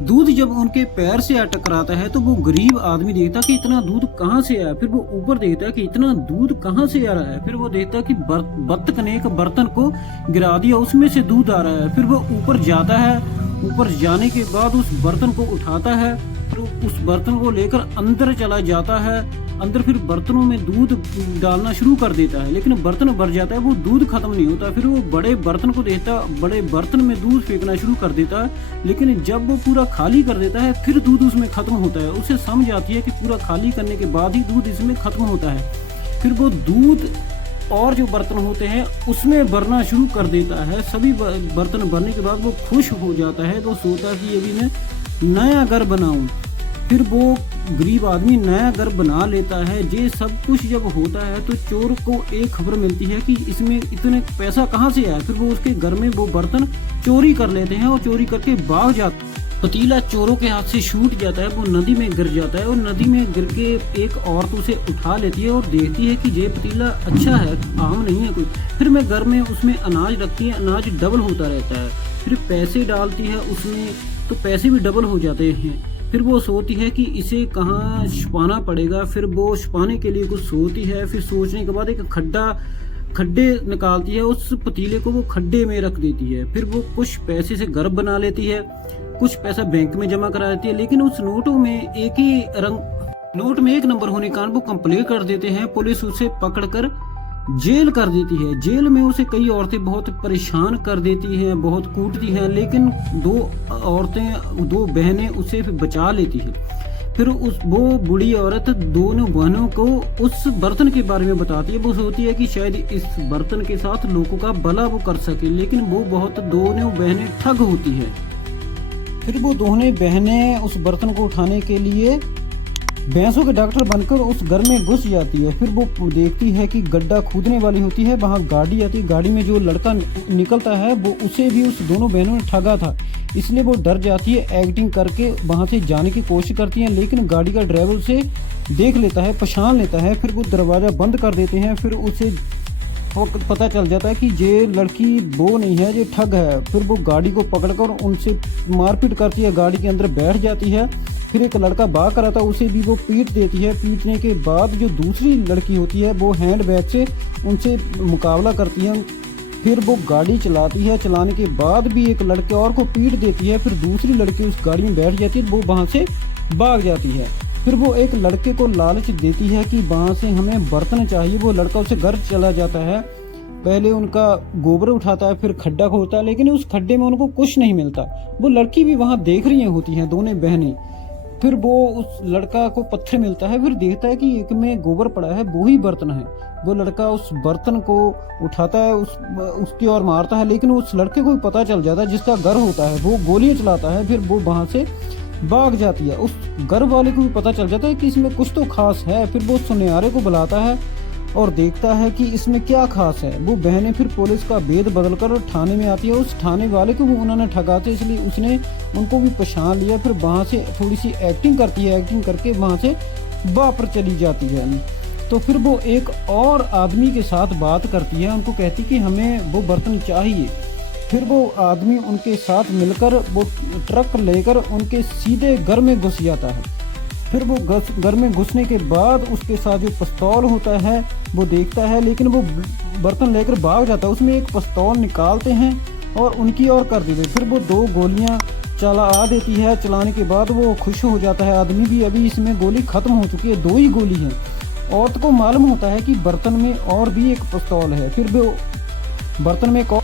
दूध जब उनके पैर से आ टकराता है तो वो गरीब आदमी देखता कि इतना दूध कहाँ से आया। फिर वो ऊपर देखता कि इतना दूध कहाँ से आ रहा है। फिर वो देखता कि बत्तख ने एक बर्तन को गिरा दिया, उसमें से दूध आ रहा है। फिर वो ऊपर जाता है, ऊपर जाने के बाद उस बर्तन को उठाता है, फिर उस बर्तन को लेकर अंदर चला जाता है। अंदर फिर बर्तनों में दूध डालना शुरू कर देता है, लेकिन बर्तन भर जाता है, वो दूध खत्म नहीं होता। फिर वो बड़े बर्तन को देखता, बड़े बर्तन में दूध फेंकना शुरू कर देता है, लेकिन जब वो पूरा खाली कर देता है फिर दूध उसमें खत्म होता है। उसे समझ आती है कि पूरा खाली करने के बाद ही दूध इसमें खत्म होता है। फिर वो दूध और जो बर्तन होते हैं उसमें भरना शुरू कर देता है। सभी बर्तन भरने के बाद वो खुश हो जाता है। वो सोचता है कि अभी मैं नया घर बनाऊं। फिर वो गरीब आदमी नया घर बना लेता है। ये सब कुछ जब होता है तो चोर को एक खबर मिलती है कि इसमें इतने पैसा कहाँ से आया। फिर वो उसके घर में वो बर्तन चोरी कर लेते हैं और चोरी करके भाग जाते हैं। पतीला चोरों के हाथ से छूट जाता है, वो नदी में गिर जाता है और नदी में गिर के एक औरत उसे उठा लेती है और देखती है कि ये पतीला अच्छा है, आम नहीं है कोई। फिर मैं घर में उसमें अनाज रखती है, अनाज डबल होता रहता है। फिर पैसे डालती है उसमें तो पैसे भी डबल हो जाते हैं। फिर वो सोचती है कि इसे कहाँ छुपाना पड़ेगा। फिर वो छुपाने के लिए कुछ सोचती है। फिर सोचने के बाद एक खड्डे निकालती है, उस पतीले को वो खड्डे में रख देती है। फिर वो कुछ पैसे से घर बना लेती है, कुछ पैसा बैंक में जमा करा देती है। लेकिन उस नोटों में नोट में एक नंबर होने के कारण वो कंप्लेन कर देते हैं। पुलिस उसे पकड़कर जेल कर देती है। जेल में उसे कई औरतें बहुत परेशान कर देती हैं, बहुत कूटती हैं, लेकिन दो बहनें उसे बचा लेती है। फिर वो बूढ़ी औरत दोनों बहनों को उस बर्तन के बारे में बताती है। वो सोचती है कि शायद इस बर्तन के साथ लोगों का भला वो कर सके, लेकिन वो दोनों बहनें ठग होती है। फिर वो दोनों बहनें उस बर्तन को उठाने के लिए भैंसों के डॉक्टर बनकर उस घर में घुस जाती है। फिर वो देखती है कि गड्ढा खोदने वाली होती है, वहाँ गाड़ी आती है। गाड़ी में जो लड़का निकलता है वो उसे भी उस दोनों बहनों ने ठगा था, इसलिए वो डर जाती है। एक्टिंग करके वहाँ से जाने की कोशिश करती है, लेकिन गाड़ी का ड्राइवर उसे देख लेता है, पहचान लेता है। फिर वो दरवाज़ा बंद कर देते हैं। फिर उसे पता चल जाता है कि ये लड़की वो नहीं है, ये ठग है। फिर वो गाड़ी को पकड़कर उनसे मारपीट करती है, गाड़ी के अंदर बैठ जाती है। फिर एक लड़का भाग कर आता है, उसे भी वो पीट देती है। पीटने के बाद जो दूसरी लड़की होती है वो हैंड बैग से उनसे मुकाबला करती है। फिर वो गाड़ी चलाती है, चलाने के बाद भी एक लड़के और को पीट देती है। फिर दूसरी लड़की उस गाड़ी में बैठ जाती है, वो वहाँ से भाग जाती है। फिर वो एक लड़के को लालच देती है कि वहाँ से हमें बर्तन चाहिए। वो लड़का उसे घर चला जाता है। पहले उनका गोबर उठाता है, फिर खड्डा खोदता है, लेकिन उस खड्डे में उनको कुछ नहीं मिलता। वो लड़की भी वहाँ देख रही होती हैं, दोनों बहनें। फिर वो उस लड़का को पत्थर मिलता है, फिर देखता है कि एक में गोबर पड़ा है, वो ही बर्तन है। वो लड़का उस बर्तन को उठाता है, उसकी ओर मारता है, लेकिन उस लड़के को भी पता चल जाता है जिसका घर होता है। वो गोलियां चलाता है, फिर वो वहाँ से भाग जाती है। उस घर वाले को भी पता चल जाता है कि इसमें कुछ तो खास है। फिर वो सुनहरे को बुलाता है और देखता है कि इसमें क्या खास है। वो बहनें फिर पुलिस का भेद बदलकर थाने में आती है। उस थाने वाले को भी उन्होंने ठगा था, इसलिए उसने उनको भी पहचान लिया। फिर वहाँ से थोड़ी सी एक्टिंग करती है, एक्टिंग करके वहाँ से वापस चली जाती है। तो फिर वो एक और आदमी के साथ बात करती है, उनको कहती कि हमें वो बर्तन चाहिए। फिर वो आदमी उनके साथ मिलकर वो ट्रक लेकर उनके सीधे घर में घुस जाता है। फिर वो घर में घुसने के बाद उसके साथ जो पिस्तौल होता है वो देखता है, लेकिन वो बर्तन लेकर भाग जाता है। उसमें एक पिस्तौल निकालते हैं और उनकी ओर कर देते। फिर वो 2 गोलियां चला देती है। चलाने के बाद वो खुश हो जाता है आदमी भी, अभी इसमें गोली खत्म हो चुकी है, 2 ही गोली हैं। औरत को मालूम होता है कि बर्तन में और भी एक पिस्तौल है। फिर वो बर्तन में